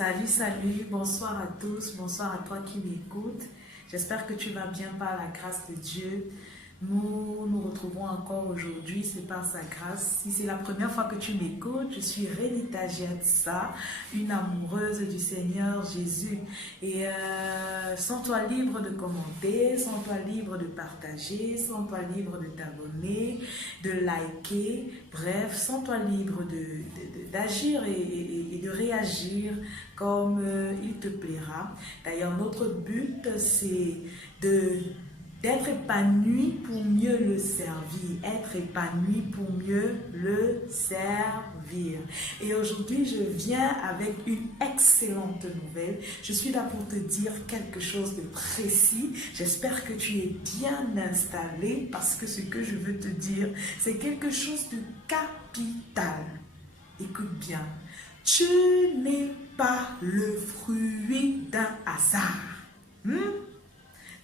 Salut, salut, bonsoir à tous, bonsoir à toi qui m'écoutes. J'espère que tu vas bien par la grâce de Dieu. Nous nous retrouvons encore aujourd'hui, c'est par sa grâce. Si c'est la première fois que tu m'écoutes, je suis Renita Giatsa, une amoureuse du Seigneur Jésus. Et sens-toi libre de commenter, sens-toi libre de partager, sens-toi libre de t'abonner, de liker. Bref, sens-toi libre d'agir et de réagir comme il te plaira. D'ailleurs, notre but, c'est d'être épanoui pour mieux le servir. Être épanoui pour mieux le servir. Et aujourd'hui, je viens avec une excellente nouvelle. Je suis là pour te dire quelque chose de précis. J'espère que tu es bien installé parce que ce que je veux te dire, c'est quelque chose de capital. Écoute bien. Tu n'es pas le fruit d'un hasard.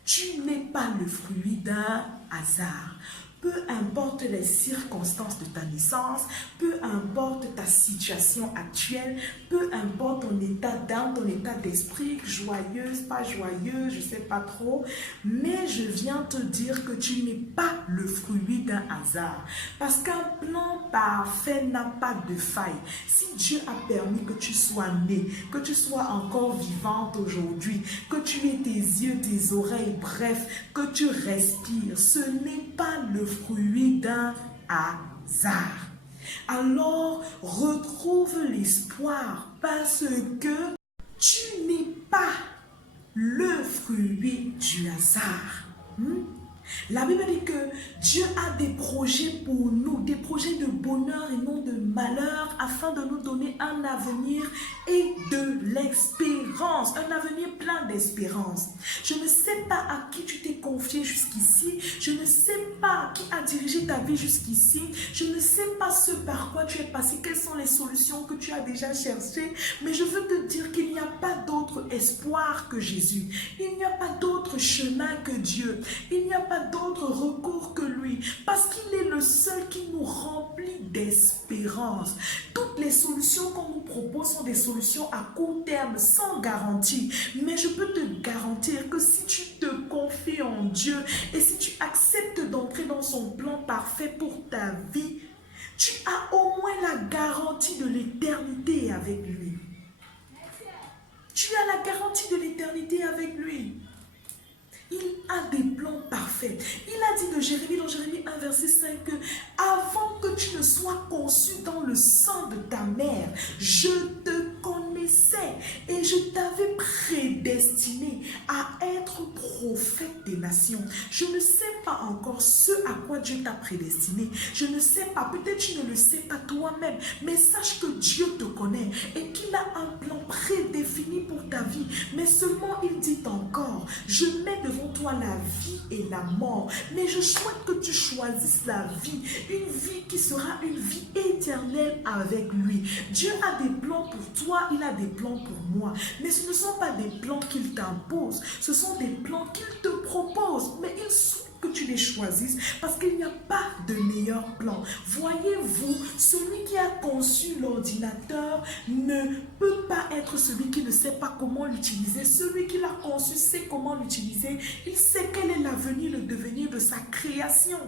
Tu n'es pas le fruit d'un hasard. Peu importe les circonstances de ta naissance, peu importe ta situation actuelle, peu importe ton état d'âme, ton état d'esprit, joyeuse, pas joyeuse, je ne sais pas trop, mais je viens te dire que tu n'es pas le fruit d'un hasard. Parce qu'un plan parfait n'a pas de faille. Si Dieu a permis que tu sois né, que tu sois encore vivante aujourd'hui, que tu aies tes yeux, tes oreilles, bref, que tu respires, ce n'est pas le fruit d'un hasard. Alors, retrouve l'espoir parce que tu n'es pas le fruit du hasard. La Bible dit que Dieu a des projets pour nous, des projets de bonheur et non de malheur, afin de nous donner un avenir et de l'espérance, un avenir plein d'espérance. Je ne sais pas à qui tu t'es confié jusqu'ici, je ne sais pas qui a dirigé ta vie jusqu'ici, je ne sais pas ce par quoi tu es passé, quelles sont les solutions que tu as déjà cherchées, mais je veux te dire qu'il n'y a pas d'autre espoir que Jésus, il n'y a pas d'autre chemin que Dieu, il n'y a pas d'autre recours que lui, parce qu'il est le seul qui nous remplit d'espérance. Toutes les solutions qu'on nous propose sont des solutions à court terme, sans garantie, mais je peux te garantir que si tu te confies en Dieu et si tu acceptes d'entrer dans son plan parfait pour ta vie, tu as au moins la garantie de l'éternité avec lui. Tu as la garantie de l'éternité avec lui. Il a des plans parfaits. Il a dit de Jérémie, dans Jérémie 1, verset 5, que avant que tu ne sois conçu dans le sein de ta mère, je te connaissais et je t'avais prédestiné à être prophète des nations. Je ne sais pas encore ce à quoi Dieu t'a prédestiné. Je ne sais pas, peut-être tu ne le sais pas toi-même, mais sache que Dieu te connaît et qu'il a un plan prédéfini pour ta vie. Mais seulement il dit encore, je mets devant toi la vie et la mort, mais je souhaite que tu choisisses la vie, une vie qui sera une vie éternelle avec lui. Dieu a des plans pour toi, il a des plans pour moi, mais ce ne sont pas des plans qu'il t'impose, ce sont des plans qu'il te propose, mais il souhaite que tu les choisisses parce qu'il n'y a pas de meilleur plan. Voyez-vous, celui qui a conçu l'ordinateur ne peut pas être celui qui ne sait pas comment l'utiliser. Celui qui l'a conçu sait comment l'utiliser. Il sait quel est l'avenir, le devenir de sa création.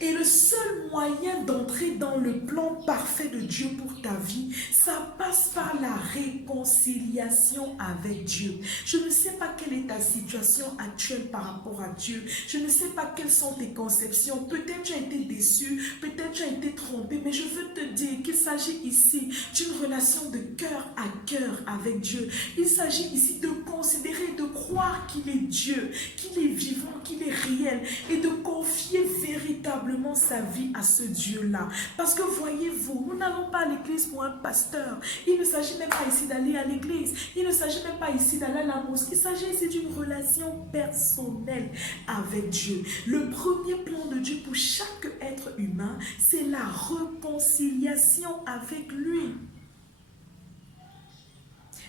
Et le seul moyen d'entrer dans le plan parfait de Dieu pour ta vie, ça passe par la réconciliation avec Dieu. Je ne sais pas quelle est ta situation actuelle par rapport à Dieu. Je ne sais pas quelles sont tes conceptions. Peut-être tu as été déçu, peut-être tu as été trompé, mais je veux te dire qu'il s'agit ici d'une relation de cœur à cœur avec Dieu. Il s'agit ici de considérer, de croire qu'il est Dieu, qu'il est vivant, qu'il est réel et de confier véritablement sa vie à ce Dieu-là. Parce que voyez-vous, nous n'allons pas à l'église pour un pasteur. Il ne s'agit même pas ici d'aller à l'église. Il ne s'agit même pas ici d'aller à la mosquée. Il s'agit ici d'une relation personnelle avec Dieu. Le premier plan de Dieu pour chaque être humain, c'est la réconciliation avec lui.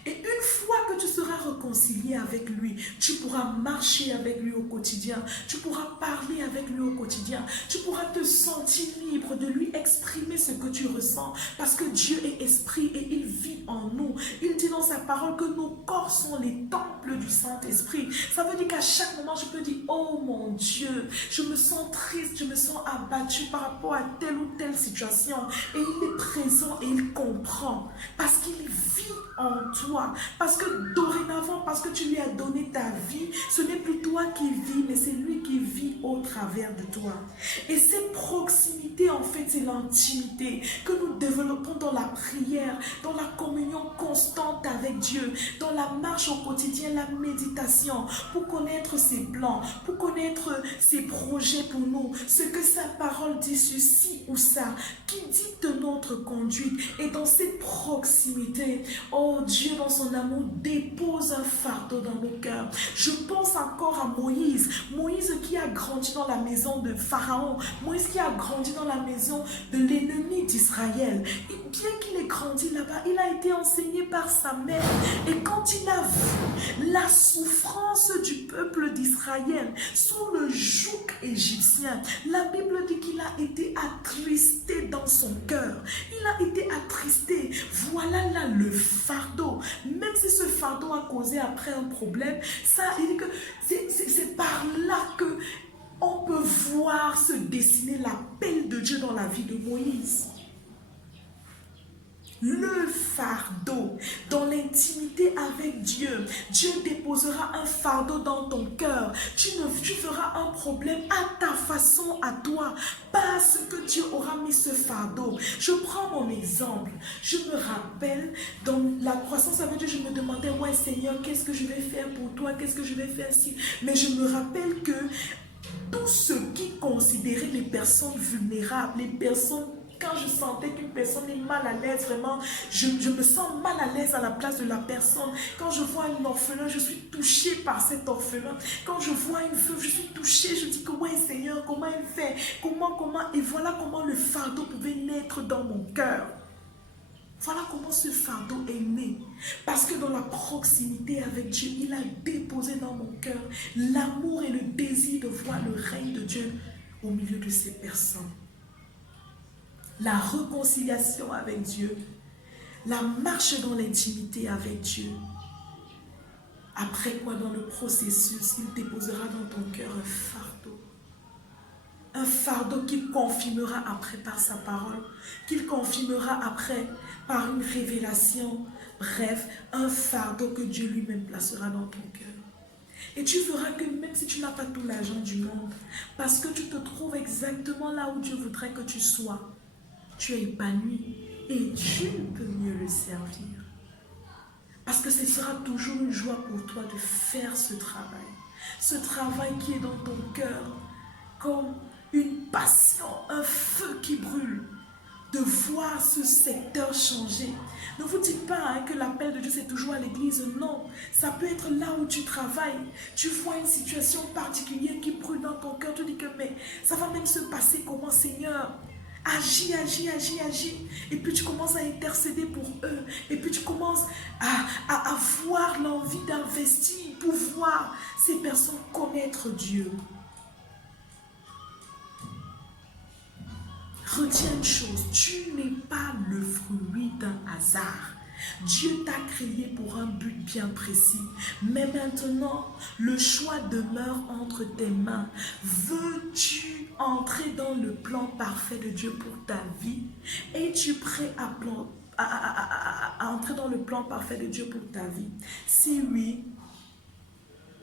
Et une fois que tu seras réconcilier avec lui. Tu pourras marcher avec lui au quotidien. Tu pourras parler avec lui au quotidien. Tu pourras te sentir libre de lui exprimer ce que tu ressens. Parce que Dieu est esprit et il vit en nous. Il dit dans sa parole que nos corps sont les temples du Saint-Esprit. Ça veut dire qu'à chaque moment, je peux dire, oh mon Dieu, je me sens triste, je me sens abattue par rapport à telle ou telle situation. Et il est présent et il comprend. Parce qu'il vit en toi. Parce que dorénavant, parce que tu lui as donné ta vie, ce n'est plus toi qui vis, mais c'est lui qui vit au travers de toi. Et cette proximité, en fait, c'est l'intimité que nous développons dans la prière, dans la communion constante avec Dieu, dans la marche au quotidien, la méditation, pour connaître ses plans, pour connaître ses projets pour nous, ce que sa parole dit sur ci ou ça, qui dicte notre conduite. Et dans cette proximité, oh Dieu, dans son amour, dépose un fardeau dans nos cœurs. Je pense encore à Moïse. Moïse qui a grandi dans la maison de Pharaon. Moïse qui a grandi dans la maison de l'ennemi d'Israël. Et bien qu'il ait grandi là-bas, il a été enseigné par sa mère. Et quand il a vu la souffrance du peuple d'Israël sous le joug égyptien, la Bible dit qu'il a été attristé dans son cœur. Il a été attristé. Voilà là le fardeau. Même si ce fardeau a causé après un problème, ça, il dit que c'est par là que on peut voir se dessiner l'appel de Dieu dans la vie de Moïse. Le fardeau, dans l'intimité avec Dieu, Dieu déposera un fardeau dans ton cœur. Tu feras un problème à ta façon, à toi, parce que Dieu aura mis ce fardeau. Je prends mon exemple. Je me rappelle, dans la croissance avec Dieu, je me demandais, ouais Seigneur, qu'est-ce que je vais faire pour toi? Qu'est-ce que je vais faire ici? Mais je me rappelle que tous ceux qui considéraient les personnes vulnérables, les personnes, quand je sentais qu'une personne est mal à l'aise, vraiment, je me sens mal à l'aise à la place de la personne. Quand je vois un orphelin, je suis touchée par cet orphelin. Quand je vois une veuve, je suis touchée. Je dis que ouais Seigneur, comment elle fait? Comment? Et voilà comment le fardeau pouvait naître dans mon cœur. Voilà comment ce fardeau est né. Parce que dans la proximité avec Dieu, il a déposé dans mon cœur l'amour et le désir de voir le règne de Dieu au milieu de ces personnes. La réconciliation avec Dieu, la marche dans l'intimité avec Dieu. Après quoi, dans le processus, il déposera dans ton cœur un fardeau. Un fardeau qu'il confirmera après par sa parole, qu'il confirmera après par une révélation. Bref, un fardeau que Dieu lui-même placera dans ton cœur. Et tu feras que même si tu n'as pas tout l'argent du monde, parce que tu te trouves exactement là où Dieu voudrait que tu sois, tu es épanoui et Dieu peut mieux le servir. Parce que ce sera toujours une joie pour toi de faire ce travail. Ce travail qui est dans ton cœur comme une passion, un feu qui brûle. De voir ce secteur changer. Ne vous dites pas que l'appel de Dieu c'est toujours à l'église. Non, ça peut être là où tu travailles. Tu vois une situation particulière qui brûle dans ton cœur. Tu dis que mais ça va même se passer comment Seigneur? Agis, agis, agis, agis. Et puis tu commences à intercéder pour eux. Et puis tu commences à avoir l'envie d'investir pour voir ces personnes connaître Dieu. Retiens une chose, tu n'es pas le fruit d'un hasard. Dieu t'a créé pour un but bien précis. Mais maintenant, le choix demeure entre tes mains. Veux-tu entrer dans le plan parfait de Dieu pour ta vie? Es-tu prêt à entrer dans le plan parfait de Dieu pour ta vie? Si oui,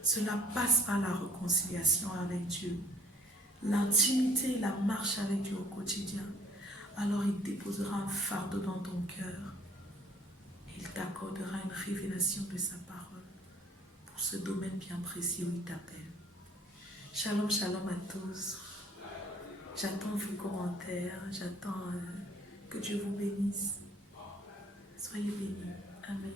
cela passe par la réconciliation avec Dieu. L'intimité, la marche avec Dieu au quotidien. Alors il déposera un fardeau dans ton cœur. Et il t'accordera une révélation de sa parole pour ce domaine bien précis où il t'appelle. Shalom, shalom à tous. J'attends vos commentaires. J'attends que Dieu vous bénisse. Soyez bénis. Amen.